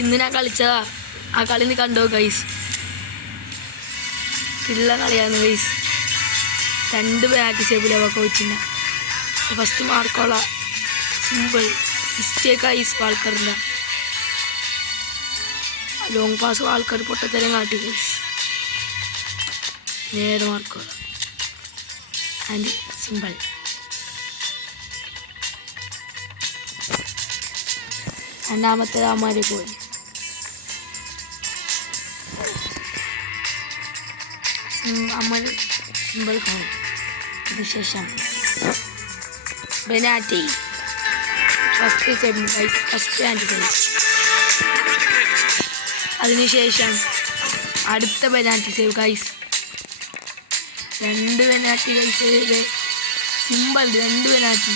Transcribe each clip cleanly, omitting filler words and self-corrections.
ഇന്ന് ഞാൻ കളിച്ചതാ. ആ കളി നീ കണ്ടോ ഗൈസ്? കിള്ള കളിയാണ് ഗൈസ്. 2 ബാറ്റ് സേബിലൊക്കെ വെച്ചില്ല. ഫസ്റ്റ് മാർക്കോള സിമ്പിൾ മിസ്റ്റേക്ക് ഗൈസ്. വാൾക്കറിൻ്റെ ലോങ് പാസ് വാൾക്കർ പൊട്ടത്തരം കാട്ടി ഗൈസ്. നേരെ മാർക്കോള ആൻഡ് സിമ്പിൾ. രണ്ടാമത്തെ അമ്മാരെ പോയി. അമ്മ സിമ്പിൾ കാണും. അതിനുശേഷം penalty first save guys. First and save. അതിനുശേഷം അടുത്ത penalty save guys. 2 penalty guys. Simple 2 penalty.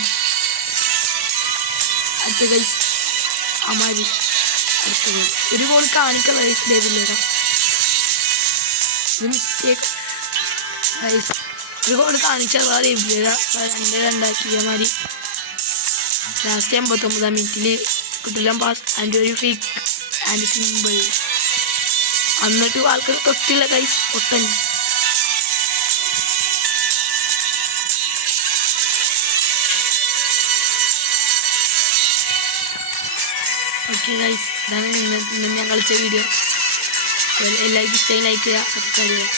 അടുത്ത ഗൈസ് അമാരി. അടുത്ത ഗോൾ. ഒരു ഗോൾ കാണിക്കാൻ ഗൈസ് ഡേവില്ലേടാ. ഇത് മിസ്റ്റേക്ക് ഗൈസ്. ഒരു ഗോൾ കാണിച്ചാൽ ഡേവില്ലേടാ. 2-2 അമാരി. ലാസ്റ്റ് 89 മിനിറ്റിൽ കിട്ടില്ല പാസ് ആൻഡ് ഒരു ഫേക്ക് ആൻഡ് സിമ്പിൾ. എന്നിട്ട് ആൾക്കാർ തൊട്ടില്ല ഗൈസ്. ഒട്ടൻ ഓക്കെ ഗൈസ്. ഇതാണ് ഇന്ന് ഞാൻ കളിച്ച വീഡിയോ. എല്ലാവർക്കും ഇഷ്ടമായി ലൈക്ക് ചെയ്യുക, സബ്സ്ക്രൈബ് ചെയ്യുക.